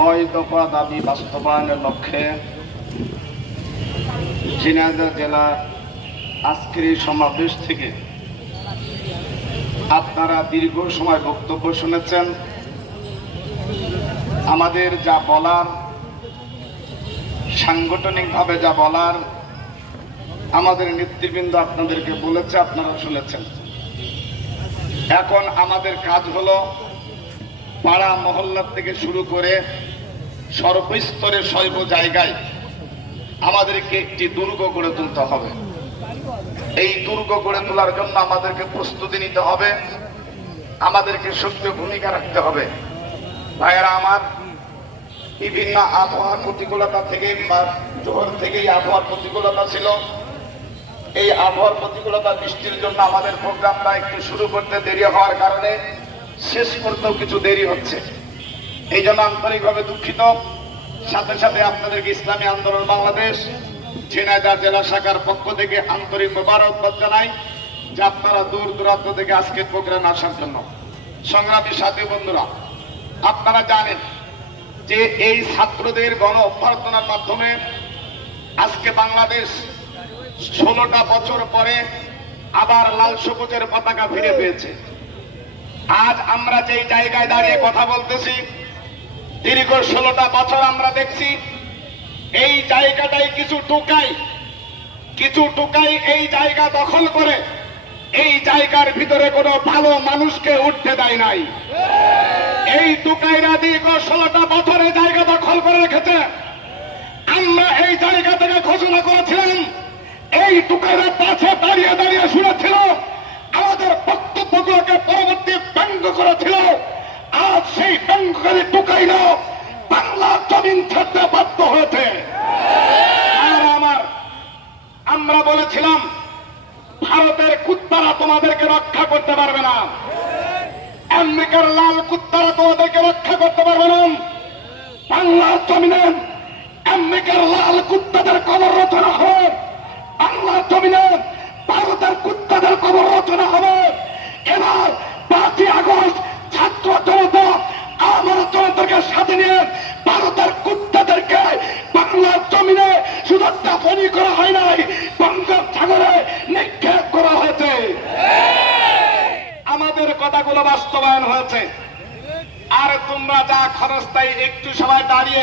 নয় দফা দাবি বাস্তবায়নের লক্ষ্যে ঝিনাইদহ জেলার আজকের এই সমাবেশ থেকে আপনারা দীর্ঘ সময় বক্তব্য শুনেছেন। আমাদের যা বলার, সাংগঠনিকভাবে যা বলার, আমাদের নেতৃবৃন্দ আপনাদেরকে বলেছে আপনারা শুনেছেন। এখন আমাদের কাজ হলো পাড়া মহল্লার থেকে শুরু করে সর্বস্তরে সর্ব জায়গায় আমাদেরকে একটি দুর্গ গড়ে তুলতে হবে। এই দুর্গ গড়ে তোলার জন্য আমাদেরকে প্রস্তুতি নিতে হবে। আমাদেরকে সক্রিয় ভূমিকা রাখতে হবে। ভাইয়েরা আমার, বিভিন্ন আবহাওয়ার প্রতিকূলতা থেকে বা জোহর থেকেই আবহাওয়ার প্রতিকূলতা ছিল। এই আবহাওয়ার প্রতিকূলতা বৃষ্টির জন্য আমাদের প্রোগ্রামটা একটু শুরু করতে দেরি হওয়ার কারণে শেষ করতেও কিছু দেরি হচ্ছে। এই জন্য আন্তরিকভাবে দুঃখিত। সাথে সাথে আপনাদেরকে ইসলামী আন্দোলন বাংলাদেশ, ঝিনাইদহ জেলা শাখার পক্ষ থেকে আন্তরিক মোবারকবাদ জানাই যে আপনারা দূর দূরান্ত থেকে আজকের প্রোগ্রামে আসার জন্য। সংগ্রামী সাথী বন্ধুরা, আপনারা জানেন যে এই ছাত্রদের গণ অভ্যর্থনার মাধ্যমে আজকে বাংলাদেশ ষোলোটা বছর পরে আবার লাল সবুজের পতাকা ফিরে পেয়েছে। আজ আমরা যেই জায়গায় দাঁড়িয়ে কথা বলতেছি দীর্ঘ ষোলোটা বছর আমরা দেখছি, এই জায়গাটাই কিছু টুকাই কিছু টুকাই এই জায়গা দখল করে, এই জায়গার ভিতরে কোনো ভালো মানুষকে উঠতে দেয় নাই। এই টুকাইরা দীর্ঘ ষোলোটা বছরে জায়গা দখল করে রেখেছে। আমরা এই জায়গা থেকে ঘোষণা করেছিলাম, এই টুকাইরা পাশে দাঁড়িয়ে দাঁড়িয়ে শুনেছিল, আমাদের বক্তব্যগুলোকে পরবর্তী ব্যঙ্গ করেছিল। আজ সেই ব্যঙ্গকারী টুকাইরা বাংলা জমিন ছাড়তে বাধ্য হয়েছে। আমার, আমরা বলেছিলাম, ভারতের কুত্তারা তোমাদেরকে রক্ষা করতে পারবে না। আমেরিকার লাল কুত্তারা তোমাদেরকে রক্ষা করতে পারবে না। বাংলা জমিনে আমেরিকার লাল কুত্তাদের কবর রচনা হবে। বাংলা জমিনে ভারতের কুত্তাদের কবর রচনা হবে। আমার সাথে নিয়ে ভারতের কুত্তাদেরকে বাংলার জমিনে শুধু দাফনি করা হয় নাই বঙ্গোপসাগরে নিক্ষেপ করা হয়েছে। আমাদের কথাগুলো বাস্তবায়ন হয়েছে। আর তোমরা যা খরচ তাই একটু সময় দাঁড়িয়ে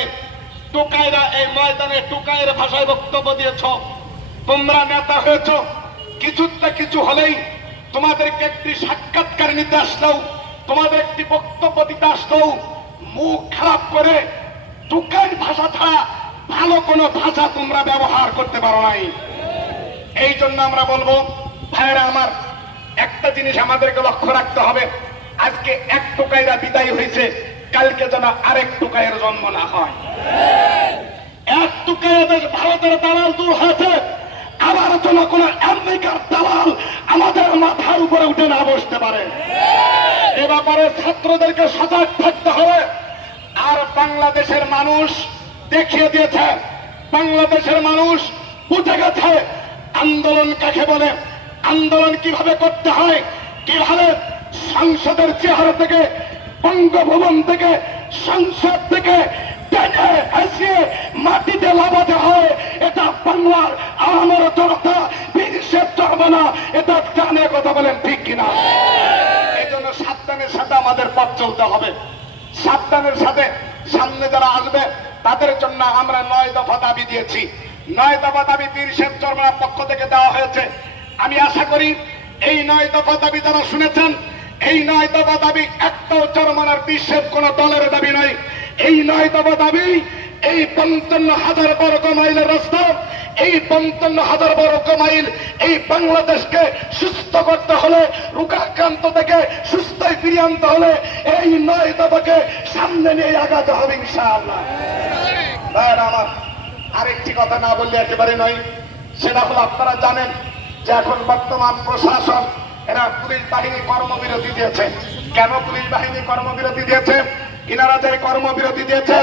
টুকাইরা এই ময়দানে টুকাইয়ের ভাষায় বক্তব্য দিয়েছ। তোমরা নেতা হয়েছ কিছুতে কিছু হলেই তোমাদেরকে একটি সাক্ষাৎকার নিতে আসলেও তোমাদের একটি বক্তব্য দিতে আসলেও মুখ খারাপ করে টুকাইর ভাষা ছাড়া ভালো কোনো ভাষা তোমরা ব্যবহার করতে পারো নাই। এই জন্য আমরা বলব, ভাইয়েরা আমার, একটা জিনিস আমাদেরকে লক্ষ্য রাখতে হবে। আজকে এক টোকাইরা বিদায় হয়েছে, কালকে যেন আরেক টোকাইয়ের জন্ম না হয়। এক টোকাইয়াদের ভারতের দালাল দূর হয়েছে, আবার যেন কোন আমেরিকার দালাল আমাদের মাথার উপরে উঠে না বসতে পারে। ব্যাপারে ছাত্রদেরকে সজাগ থাকতে হবে। আর বাংলাদেশের মানুষ দেখিয়ে দিয়েছে, বাংলাদেশের মানুষ বুঝে গেছে আন্দোলন কাকে বলে, আন্দোলন কীভাবে করতে হয়, কীভাবে সংসদের চেহারা থেকে, বঙ্গভবন থেকে, সংসদ থেকে মাটিতে লাভাতে হয়। এটা বাংলার আমার জনতা, বিদেশের চলবে না এটা জানে কথা বলেন ঠিক কিনা? সাবধানের সাথে আমাদের পথ চলতে হবে। সাবধানের সাথে সামনে যারা আসবে, তাদের জন্য আমরা নয় দফা দাবি দিয়েছি। নয় দফা দাবি পীর শেখ চর্মার পক্ষ থেকে দেওয়া হয়েছে। আমি আশা করি এই নয় দফা দাবি যারা শুনেছেন, এই নয় দফা দাবি একটাও চরমানার বিশ্বের কোন দলের দাবি নয়। এই নয় দফা দাবি এই পঞ্চান্ন হাজার বর্গ মাইলের রাস্তা, এই পঞ্চান্ন হাজার বর্গ মাইল এই বাংলাদেশকে সুস্থ করতে হলে, রোগাক্রান্ত থেকে সুস্থ ফিরিয়ে আনতে হলে এই নয় দফাকে সামনে নিয়ে আগাতে হবে ইনশাআল্লাহ। আমার আরেকটি কথা না বললে একেবারে নয়, সেটা হলো আপনারা জানেন যে এখন বর্তমান প্রশাসন, এরা পুলিশ বাহিনী কর্মবিরতি দিয়েছে। কেন পুলিশ বাহিনী কর্মবিরতি দিয়েছে? ইনারা যে কর্মবিরতি দিয়েছে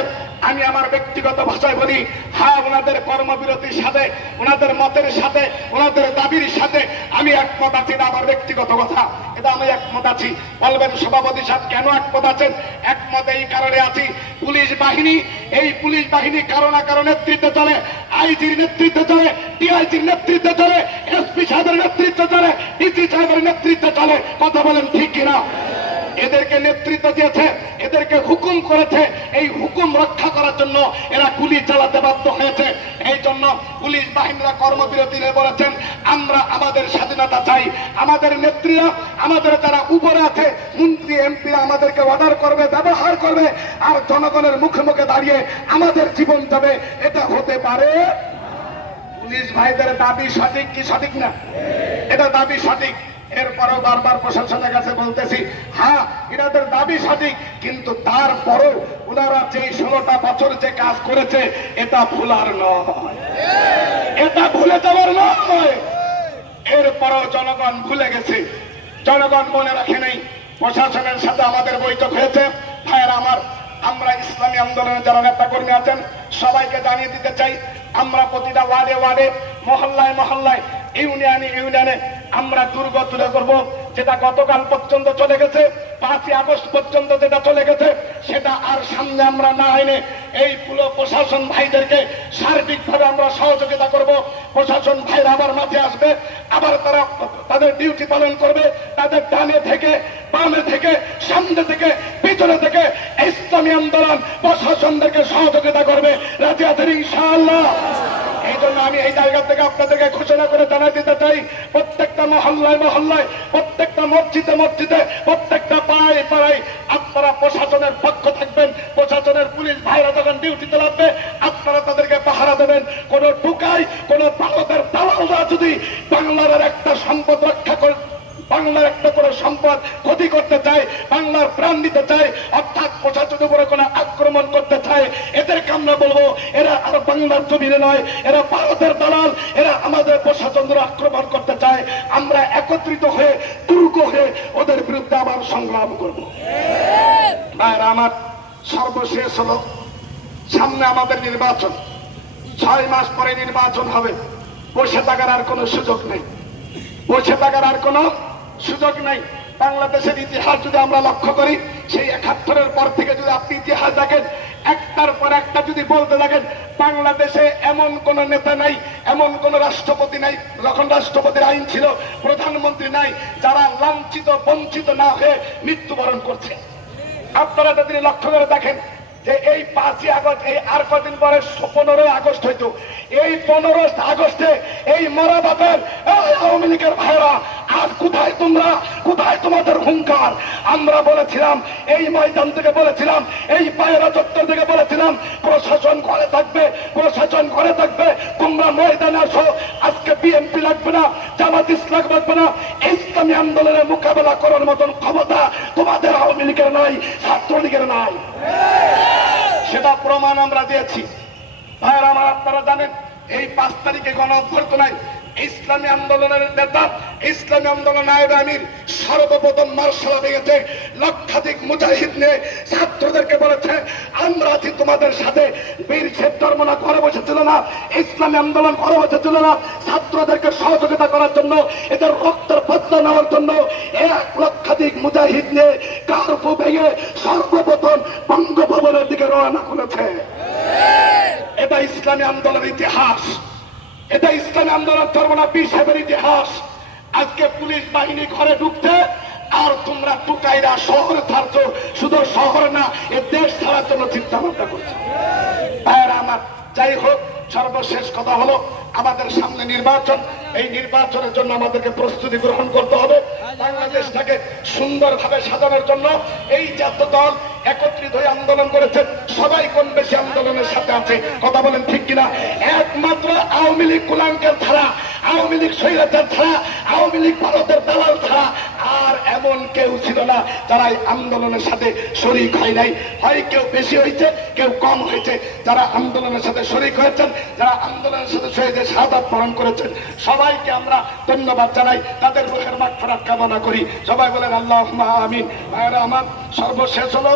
আমি আমার ব্যক্তিগত ভাষায় বলি হ্যাঁ ওনাদের কর্মবিরতির সাথে, ওনাদের মতের সাথে, ওনাদের দাবির সাথে আমি একমত আছি না আমার ব্যক্তিগত কথা। এটা আমি একমত আছি। বলবেন সভাপতি সাহেব, কেন একমত আছেন? একমত এই কারণে আছি, পুলিশ বাহিনী, এই পুলিশ বাহিনী কারও না কারও নেতৃত্বে চলে, আইজির নেতৃত্বে চলে, ডিআইজির নেতৃত্বে চলে, এসপি সাহেবের নেতৃত্বে চলে, ডিসি সাহেবের নেতৃত্বে চলে। কথা বলেন ঠিক কিনা? এদেরকে নেতৃত্ব দিয়েছে এদেরকে হুকুম করেছে, এই হুকুম রক্ষা করার জন্য এরা গুলি চালাতে বাধ্য হয়েছে। এই জন্য পুলিশ বাহিনীরা কর্মবিরতি বলেছেন, আমরা আমাদের স্বাধীনতা চাই। আমাদের নেত্রীরা, আমাদের যারা উপরে আছে, মন্ত্রী, এমপিরা আমাদেরকে অর্ডার করবে, ব্যবহার করবে, আর জনগণের মুখে মুখে দাঁড়িয়ে আমাদের জীবন যাবে। এটা হতে পারে। পুলিশ ভাইদের দাবি সঠিক কি সঠিক না? এটা দাবি সঠিক। এরপরও বারবার প্রশাসনের কাছে বলতেছি হ্যাঁ এনাদের দাবি সঠিক, কিন্তু তারপরও ওনারা যে ষোলোটা বছর যে কাজ করেছে, এটা ভুলার নয়। এটা ভুলে যাওয়ার নয়। এরপরও জনগণ ভুলে গেছে। জনগণ মনে রাখে নেই, প্রশাসনের সাথে আমাদের বৈঠক হয়েছে। ভাইয়ের আমার, আমরা ইসলামী আন্দোলনের যারা নেতা কর্মী আছেন, সবাইকে জানিয়ে দিতে চাই, আমরা প্রতিটা ওয়ার্ডে ওয়ার্ডে, মহল্লায় মহল্লায়, ইউনিয়নে ইউনিয়নে আমরা দুর্গ তুলে করব যেটা গতকাল পর্যন্ত চলে গেছে, পাঁচই আগস্ট পর্যন্ত যেটা চলে গেছে, সেটা আর সামনে আমরা না আইনে এই পুরো প্রশাসন ভাইদেরকে সার্বিকভাবে আমরা সহযোগিতা করব। প্রশাসন ভাইরা আবার মাঠে আসবে, আবার তারা তাদের ডিউটি পালন করবে। তাদের ডানে থেকে, বামে থেকে, সামনে থেকে, পিছনে থেকে ইসলামী আন্দোলন প্রশাসনদেরকে সহযোগিতা করবে। রাজি আছেন ইনশাআল্লাহ? এই জন্য আমি এই জায়গা থেকে আপনাদেরকে ঘোষণা করে জানাই দিতে চাই প্রত্যেকটা মহল্লায় মহল্লায়, প্রত্যেকটা মসজিদে মসজিদে, প্রত্যেকটা পাড়ায় পাড়ায় আপনারা প্রশাসনের পক্ষ থাকবেন, প্রশাসনের পুলিশ ভাইরা যখন ডিউটিতে লাগবে আপনারা তাদেরকে পাহারা দেবেন। কোন টুকাই কোন ভারতের দালালরা যদি বাংলার একটা সম্পদ রক্ষা করে বাংলার একটা করে সম্পদ ক্ষতি করতে চায়, বাংলার প্রাণ দিতে চায়, অর্থাৎ প্রশাসনের উপরে কোনো আক্রমণ করতে চায়, এদেরকে আমরা বলব, এরা আর বাংলার জমিনে নয়, এরা ভারতের দালাল, এরা আমাদের প্রশাসনের আক্রমণ করতে চায়। আমরা একত্রিত হয়ে, দুর্গ হয়ে ওদের বিরুদ্ধে আবার সংগ্রাম করব। ভাইরা আমার সর্বশেষ হলো, সামনে আমাদের নির্বাচন। ছয় মাস পরে নির্বাচন হবে। বসে থাকার আর কোনো সুযোগ নেই। বসে থাকার আর কোনো সুযোগ নাই। বাংলাদেশের ইতিহাস যদি আমরা লক্ষ্য করি, সেই একাত্তরের পর থেকে যদি আপনি ইতিহাস দেখেন, একটার পর একটা যদি বলতে থাকেন, বাংলাদেশে এমন কোন নেতা নাই, এমন কোন রাষ্ট্রপতি নাই, যখন রাষ্ট্রপতির আইন ছিল, প্রধানমন্ত্রী নাই, যারা লাঞ্ছিত, বঞ্চিত না হয়ে মৃত্যুবরণ করছে। আপনারা যদি লক্ষ্য করে দেখেন যে এই পাঁচই আগস্ট, এই আর কদিন পরে পনেরোই আগস্ট হইতো, এই পনেরো আগস্টে এই মরা বাপের আওয়ামী লীগের ভাইরা আজ কোথায় তোমরা? কোথায় তোমাদের হুঙ্কার? আমরা বলেছিলাম, এই ময়দান থেকে বলেছিলাম, এই পায়রা চত্বর থেকে বলেছিলাম, প্রশাসন ঘরে থাকবে, প্রশাসন ঘরে থাকবে, তোমরা ময়দানে আসো, আজকে বিএনপি লাগবে না, জামাত ইসলাম লাগবে না, ইসলামী আন্দোলনের মোকাবেলা করার মতন ক্ষমতা তোমাদের আওয়ামী লীগের নাই, ছাত্রলীগের নাই। সেটা প্রমাণ আমরা দিয়েছি। ভাইয়ের, আমার আপনারা জানেন, এই পাঁচ তারিখে গণ অভ্যর্থনায় ইসলামী আন্দোলনের নেতা ইসলামী আন্দোলন নায়েব আমির সর্বপ্রথম মার্শাল ভেঙেছে লক্ষাধিক মুজাহিদ নিয়ে ছাত্রদেরকে বলেছে আমরা আছি তোমাদের সাথে। বীর ধর্মনা করে বসেছিল না ইসলামী আন্দোলন করে বসেছিল না। ছাত্রদেরকে সহযোগিতা করার জন্য এদের রক্তের বদলা নেওয়ার জন্য এক লক্ষাধিক মুজাহিদ নিয়ে কার্পু ভেঙে সর্বপ্রথম বঙ্গভবনের দিকে রওনা করেছে। এটা ইসলামী আন্দোলনের ইতিহাস। এটা ইসলামী আন্দোলন ধর্মনা পীর সাহেবের ইতিহাস। আজকে পুলিশ বাহিনী ঘরে ঢুকছে, আর তোমরা টুকাইরা শহরে ছাড়ছো। শুধু শহর না, এ দেশ ছাড়ার জন্য চিন্তা ভাবনা করছ আমার, যাই হোক, সর্বশেষ কথা হলো, আমাদের সামনে নির্বাচন। এই নির্বাচনের জন্য আমাদেরকে প্রস্তুতি গ্রহণ করতে হবে। বাংলাদেশটাকে সুন্দরভাবে সাজানোর জন্য এই জাতীয় দল একত্রিত হয়ে আন্দোলন করেছে। সবাই কম বেশি আন্দোলনের সাথে আছে? কথা বলেন ঠিক কিনা? একমাত্র আওয়ামী লীগ কুলাঙ্কের ধারা, আওয়ামী লীগ সৈরাচার ছাড়া আওয়ামী লীগ ভারতের দালাল ছাড়া আর এমন কেউ ছিল না যারা এই আন্দোলনের সাথে শরিক হয় নাই। হয় কেউ বেশি হয়েছে, কেউ কম হয়েছে। যারা আন্দোলনের সাথে শরিক হয়েছেন, যারা আন্দোলনের সাথে শহীদে সাদাত পালন করেছেন, সবাইকে আমরা ধন্যবাদ জানাই। তাদের রোহের মাঠ ফেরাত কামনা করি। সবাই বলেন আল্লাহ আমিন। আমার সর্বশেষ হলো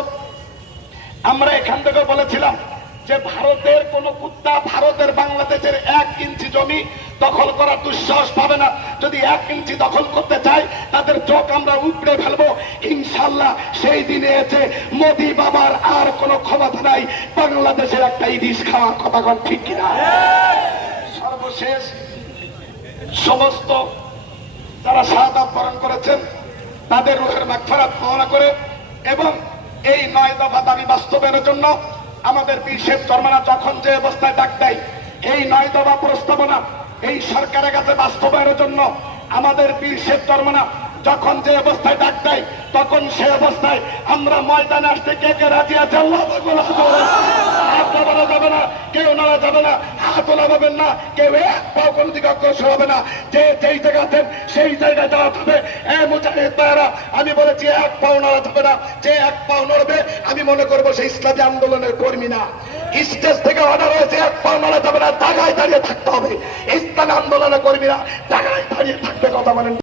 আমরা এখান থেকে বলেছিলাম যে ভারতের কোন কুত্তা ভারতের বাংলাদেশের এক ইঞ্চি জমি দখল করার দুঃসাহস পাবে না। যদি এক ইঞ্চি দখল করতে চায়, তাদের চোখ আমরা উপড়ে ফেলব। ইনশাল্লাহ সেই দিনে এসে মোদি বাবার আর কোনো ক্ষমতা নাই। বাংলাদেশের একটা ইলিশ খাওয়ার কথা কন ঠিক কিনা? সর্বশেষ সমস্ত যারা শাহাদাত বরণ করেছেন, তাদের রুহের মাগফিরাত কামনা করে এবং নয় দফা দাবি বাস্তবের জন্য আমাদের পীর শেখ চর্মানা যখন যে অবস্থায় ডাক দেয়, এই নয় দফা প্রস্তাবনা এই সরকারের কাছে বাস্তবায়নের জন্য আমাদের পীর শেখ চরমানা যখন যে অবস্থায় ডাক দেয়, তখন সে অবস্থায় আমরা ময়দানে আসতে কে কে রাজি আছে? আমি বলেছি এক পাও যাবে না। যে এক পাও নড়বে, আমি মনে করব সেই ইসলামী আন্দোলনের কর্মী না। স্টেজ থেকে অর্ডার হয়েছে, এক পাও নাড়া যাবে না। জায়গায় দাঁড়িয়ে থাকতে হবে। ইসলামী আন্দোলনের কর্মীরা জায়গায় দাঁড়িয়ে থাকবে, কথা বলেন।